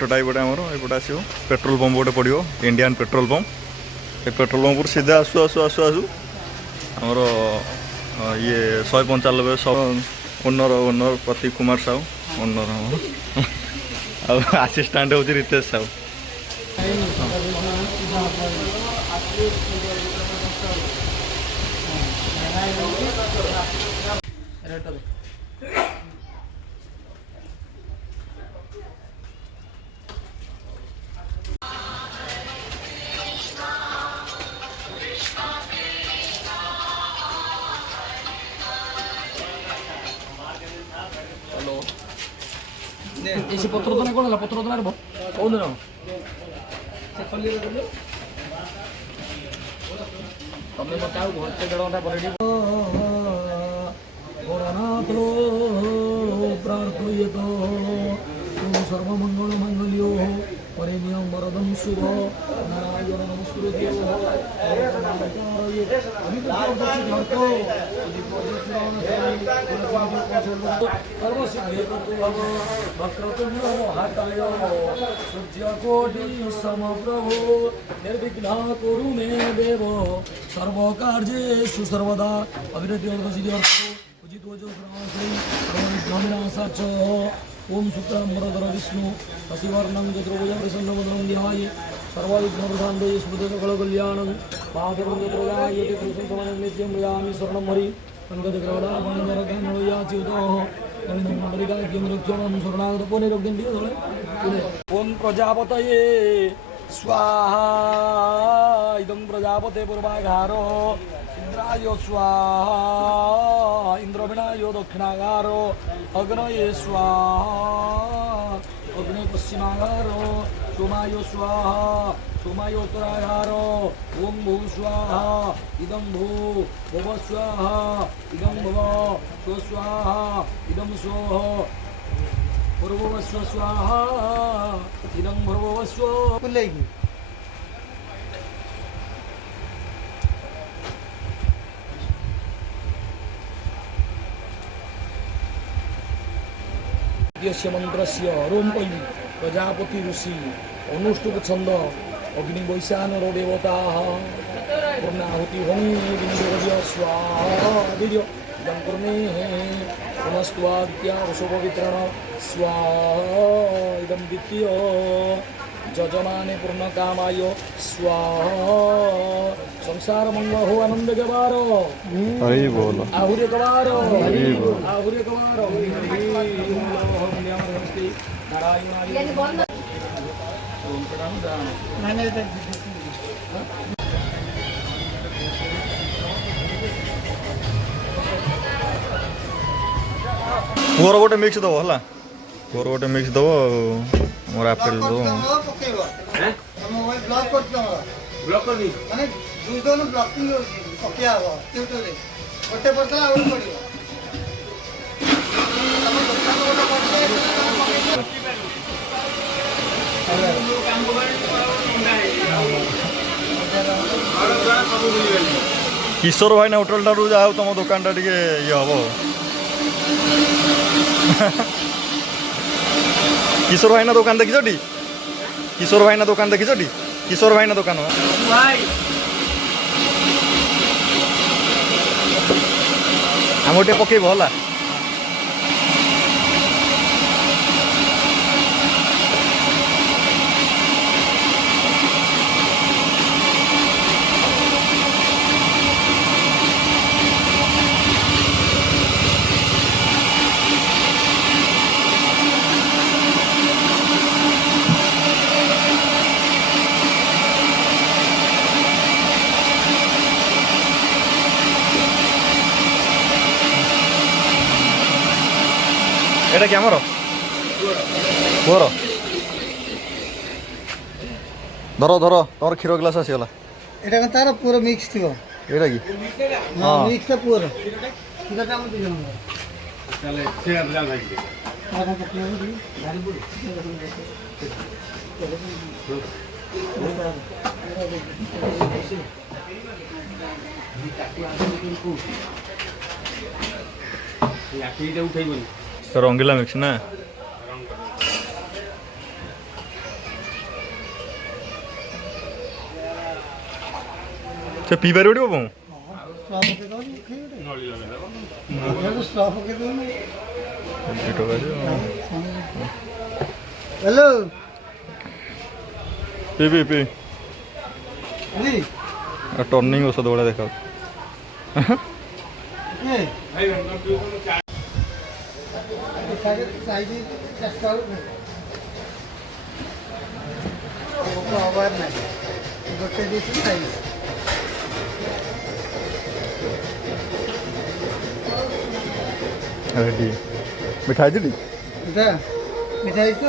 टोटा एपटे आमर एपटे आसो पेट्रोल पंप गोटे पड़ो इंडियन पेट्रोल पंप ये पेट्रोल पंप पर सीधा आसु आसु आसु आसु आमर ये 195 ओनर ओनर प्रतीक कुमार साहू ओनर आम आसीस्टाट हूँ रितेश साहू। ଏସି ପତ୍ର ଦନା କ'ଣ ହେଲା ପତ୍ର ଦନା କୋଉଦିନ ସେ ଖଲି ତମେ ମତେ ଆଉ ଘଣ୍ଟେ ଦେଢ଼ ଘଣ୍ଟା ପରେ ଗଣନାଥ ପ୍ରାର୍ଥୟେତ ସର୍ବମଙ୍ଗଳ ମାଙ୍ଗଲ୍ୟ ପରିନିୟମ ବରଦଂ ଶୁଭ ନାରାୟଣ ନମସ୍କୃତ୍ୟ सूर्यकोटि समप्रभो निर्विघ्न कुरु मे देव सर्वकार्येषु सर्वदा अविरति उचित ओम शुक्लांबरधर विष्णु शशिवर्णं चतुर्भुजं प्रसन्नवदनं ध्याये सर्वविघ्नप्रशान्ते स्मृतिसकलकल्याणं माधवं चतुर्गायते कृष्णं नित्यं यामि शरणं हरि पंकजकरणाभणधरकान्वयाच्युतः मंडलिकाख्यं शरणागत ओम प्रजापतये स्वाहा इदं प्रजापते पूर्वाघारो इंद्राय स्वाहा इंद्रविणाय दक्षिणागारो अग्नये स्वाहा अग्ने पश्चिमागारो सोमाय स्वाहा सोमाय उत्तरागारो ओम भू स्वाहा इदं भू भव स्वाहा इदं भव स्व स्वाहा इदं स्वः भूर्भुवस्व स्वाहा इदं भूर्भुवस्व कुलेगी यस्य मंत्रस्य रोम प्रजापति ऋषि अनुष्टुप छंद अग्नि वैशानर देवता पूर्णाहुति होमी बिंदुर्य स्वाहा वीर्य इदं कुर्मे पुनस्त्वाद्या वृषभवितरण स्वाहा इदं द्वितीय जजमाने पूर्ण कामाय स्वाहा संसार मंगल हो आनंद गवारो हरि बोल आहुर्य गवारो हरि बोल आहुर्य गवारो नारायण पुअर गोटे मिक्स दब है पुअर गोटे मिक्स दब मोर आपेल दब ब्लॉक कर दी माने दुई दोन ब्लॉकिंग पकिया हो यूट्यूब रे गोटे पड़तला आउट पड़ियो हम दोकान गोटे पड़ते किशोर भाई ना होटल टारू जाओ तुम दुकान टा टिके ये हम किशोर भाई ना दुकान देखी टी किशोर भाई ना दुकान देखी टी किशोर भाई ना दुकान आम गोटे पकेब है एटा क्या आमर पुअर धर धर तुम क्षीर ग्लास आसीगला एटा तार पूरा मिक्स थियो एटा कि हां मिक्स था पूरा किदा काम दियो चले छेड़ा जान भाई आधा पकिया दी गाड़ी बोल रंगीला मिक्स ना ସେ ପିଇବାରେ ପଡ଼ିବ କ'ଣ ଷ୍ଟ୍ର ପକେଇ ଦେଉନି। 2 ଟଙ୍କା ଯେ ହ୍ୟାଲୋ ପି ଟର୍ଣ୍ଣିଂ ଔଷଧ ଭଳିଆ ଦେଖାଉଛି ହବାର ନାହିଁ ଗୋଟେ ଦେଇଥିଲି ଖାଇବି। ରେଡ଼ି ମିଠା ହେଇଛି ମିଠା ମିଠା ହେଇଛି ତ